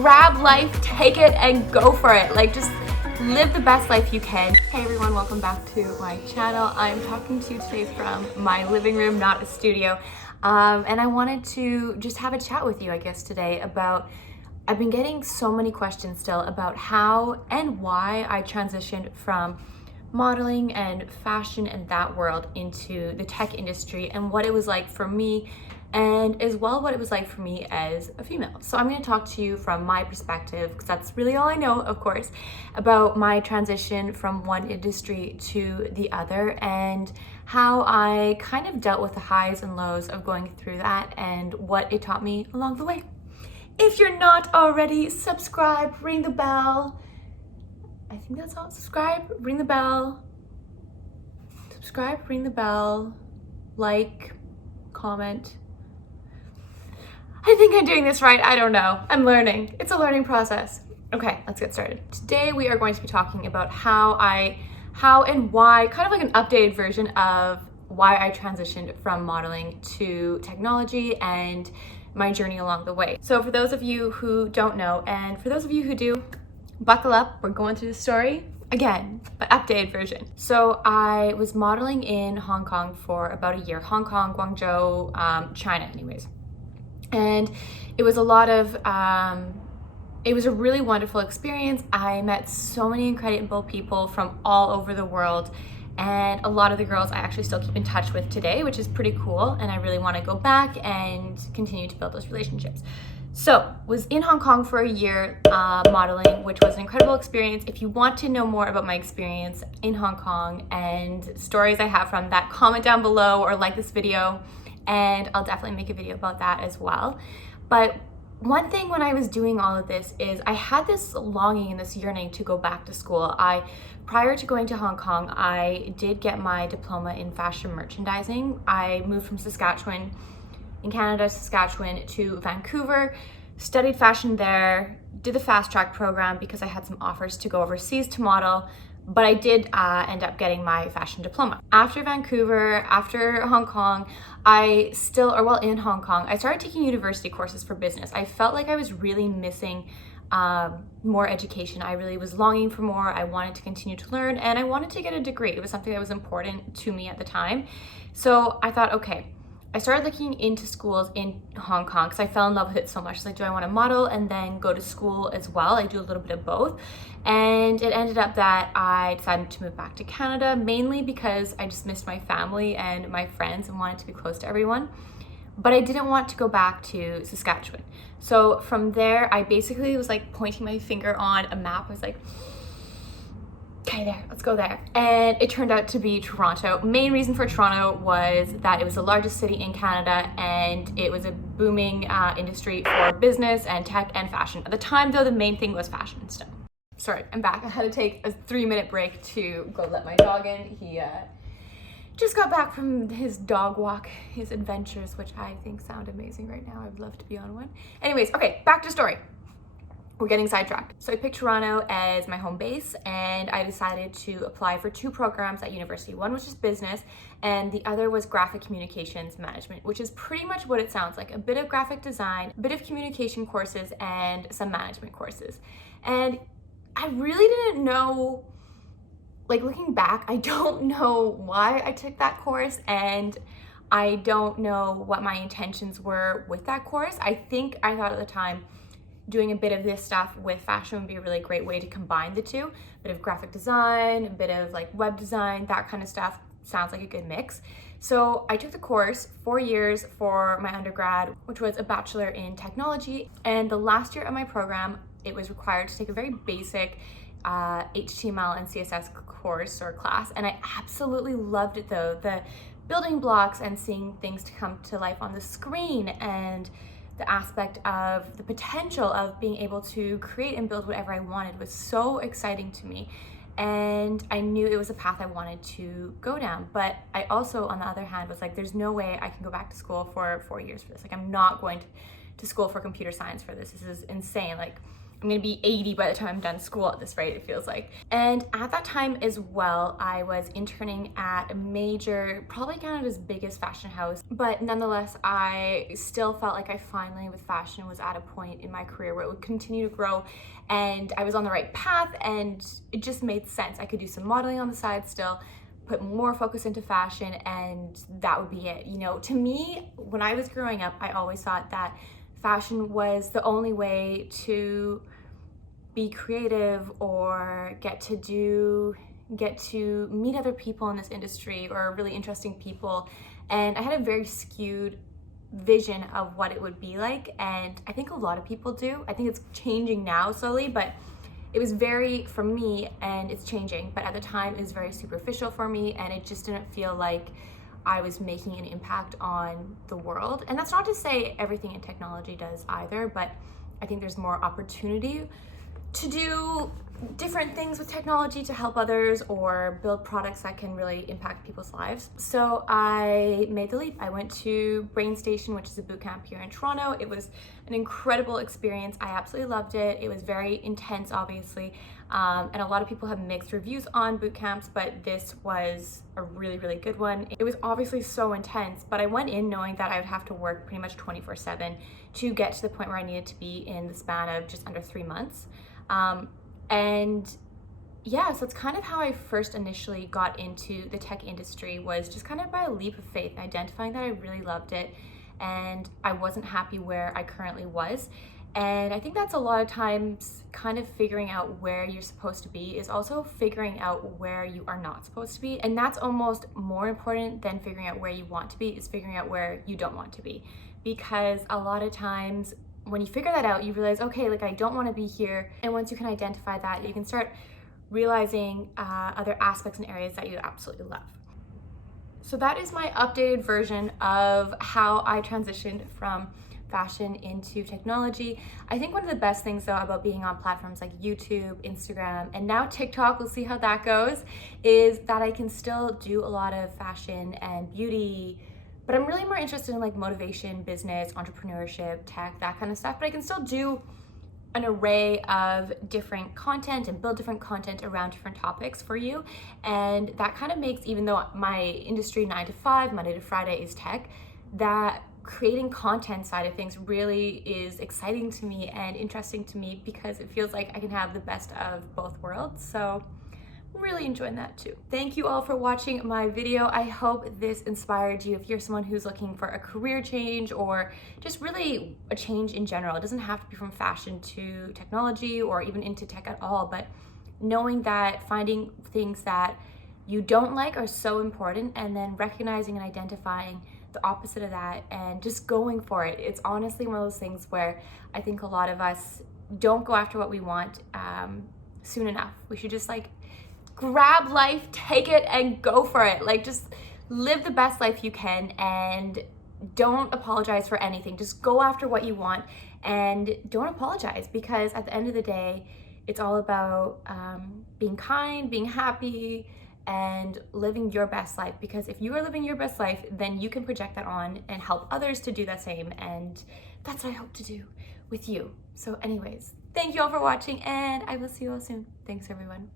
grab life, take it, and go for it. Like, just live the best life you can. Hey everyone, welcome back to my channel. I'm talking to you today from my living room, not a studio. And I wanted to just have a chat with you, I guess, today about, I've been getting so many questions still about how and why I transitioned from modeling and fashion and that world into the tech industry, and what it was like for me, and as well what it was like for me as a female. So I'm going to talk to you from my perspective, because that's really all I know, of course, about my transition from one industry to the other, and how I kind of dealt with the highs and lows of going through that, and what it taught me along the way. If you're not already, subscribe, ring the bell. I think that's all. Subscribe, ring the bell. Subscribe, ring the bell, like, comment. I think I'm doing this right. I don't know. I'm learning. It's a learning process. Okay, let's get started. Today we are going to be talking about how and why, kind of like an updated version of why I transitioned from modeling to technology and my journey along the way. So for those of you who don't know, and for those of you who do, buckle up, we're going through the story again, but updated version. So I was modeling in Hong Kong for about a year. Hong Kong, Guangzhou, China anyways. And it was a lot of, it was a really wonderful experience. I met so many incredible people from all over the world. And a lot of the girls I actually still keep in touch with today, which is pretty cool. And I really want to go back and continue to build those relationships. So, was in Hong Kong for a year modeling, which was an incredible experience. If you want to know more about my experience in Hong Kong and stories I have from that, comment down below or like this video, and I'll definitely make a video about that as well. But one thing when I was doing all of this is I had this longing and this yearning to go back to school. Prior to going to Hong Kong, I did get my diploma in fashion merchandising. I moved from Saskatchewan, in Canada, Saskatchewan, to Vancouver, studied fashion there, did the fast track program because I had some offers to go overseas to model, but I did end up getting my fashion diploma. After Vancouver, after Hong Kong, in Hong Kong, I started taking university courses for business. I felt like I was really missing more education. I really was longing for more. I wanted to continue to learn, and I wanted to get a degree. It was something that was important to me at the time. So I thought, okay, I started looking into schools in Hong Kong because I fell in love with it so much. Like, do I want to model and then go to school as well? I do a little bit of both. And it ended up that I decided to move back to Canada, mainly because I just missed my family and my friends and wanted to be close to everyone. But I didn't want to go back to Saskatchewan. So from there, I basically was like pointing my finger on a map. I was like, okay, there, let's go there. And it turned out to be Toronto. Main reason for Toronto was that it was the largest city in Canada, and it was a booming industry for business and tech and fashion. At the time though, the main thing was fashion and stuff. Sorry, I'm back. I had to take a 3-minute break to go let my dog in. He just got back from his dog walk, his adventures, which I think sound amazing right now. I'd love to be on one. Anyways, okay, back to story. We're getting sidetracked. So I picked Toronto as my home base, and I decided to apply for 2 programs at university. One was just business, and the other was graphic communications management, which is pretty much what it sounds like. A bit of graphic design, a bit of communication courses, and some management courses. And I really didn't know, like, looking back, I don't know why I took that course, and I don't know what my intentions were with that course. I think I thought at the time doing a bit of this stuff with fashion would be a really great way to combine the two. A bit of graphic design, a bit of like web design, that kind of stuff sounds like a good mix. So I took the course 4 years for my undergrad, which was a bachelor in technology. And the last year of my program, it was required to take a very basic HTML and CSS course or class. And I absolutely loved it though. The building blocks and seeing things to come to life on the screen, and the aspect of the potential of being able to create and build whatever I wanted was so exciting to me. And I knew it was a path I wanted to go down. But I also, on the other hand, was like, there's no way I can go back to school for 4 years for this. Like, I'm not going to school for computer science for this. This is insane. Like, I'm gonna be 80 by the time I'm done school at this rate, it feels like. And at that time as well, I was interning at a major, probably Canada's biggest fashion house, but nonetheless, I still felt like I finally, with fashion, was at a point in my career where it would continue to grow and I was on the right path and it just made sense. I could do some modeling on the side still, put more focus into fashion, and that would be it. You know, to me, when I was growing up, I always thought that fashion was the only way to be creative or get to meet other people in this industry or really interesting people. And I had a very skewed vision of what it would be like, and I think a lot of people do. I think it's changing now slowly, but it was very, for me, and it's changing, but at the time it was very superficial for me, and it just didn't feel like I was making an impact on the world. And that's not to say everything in technology does either, but I think there's more opportunity to do different things with technology to help others or build products that can really impact people's lives. So I made the leap. I went to Brain Station, which is a boot camp here in Toronto. It was an incredible experience. I absolutely loved it. It was very intense, obviously, and a lot of people have mixed reviews on boot camps, but this was a really, really good one. It was obviously so intense, but I went in knowing that I would have to work pretty much 24/7 to get to the point where I needed to be in the span of just under 3 months. And yeah, so it's kind of how I first initially got into the tech industry, was just kind of by a leap of faith, identifying that I really loved it and I wasn't happy where I currently was. And I think that's a lot of times kind of figuring out where you're supposed to be is also figuring out where you are not supposed to be. And that's almost more important than figuring out where you want to be, is figuring out where you don't want to be. Because a lot of times when you figure that out, you realize, okay, like I don't want to be here. And once you can identify that, you can start realizing other aspects and areas that you absolutely love. So that is my updated version of how I transitioned from fashion into technology. I think one of the best things though about being on platforms like YouTube, Instagram, and now TikTok, we'll see how that goes, is that I can still do a lot of fashion and beauty, but I'm really more interested in like motivation, business, entrepreneurship, tech, that kind of stuff. But I can still do an array of different content and build different content around different topics for you. And that kind of makes, even though my industry 9 to 5, Monday to Friday is tech, that creating content side of things really is exciting to me and interesting to me, because it feels like I can have the best of both worlds. So I'm really enjoying that too. Thank you all for watching my video. I hope this inspired you if you're someone who's looking for a career change or just really a change in general. It doesn't have to be from fashion to technology or even into tech at all, but knowing that finding things that you don't like are so important, and then recognizing and identifying the opposite of that and just going for it. It's honestly one of those things where I think a lot of us don't go after what we want soon enough. We should just like grab life, take it, and go for it. Like, just live the best life you can and don't apologize for anything. Just go after what you want and don't apologize, because at the end of the day, it's all about being kind, being happy, and living your best life. Because if you are living your best life, then you can project that on and help others to do the same. And that's what I hope to do with you. So anyways, thank you all for watching, and I will see you all soon. Thanks, everyone.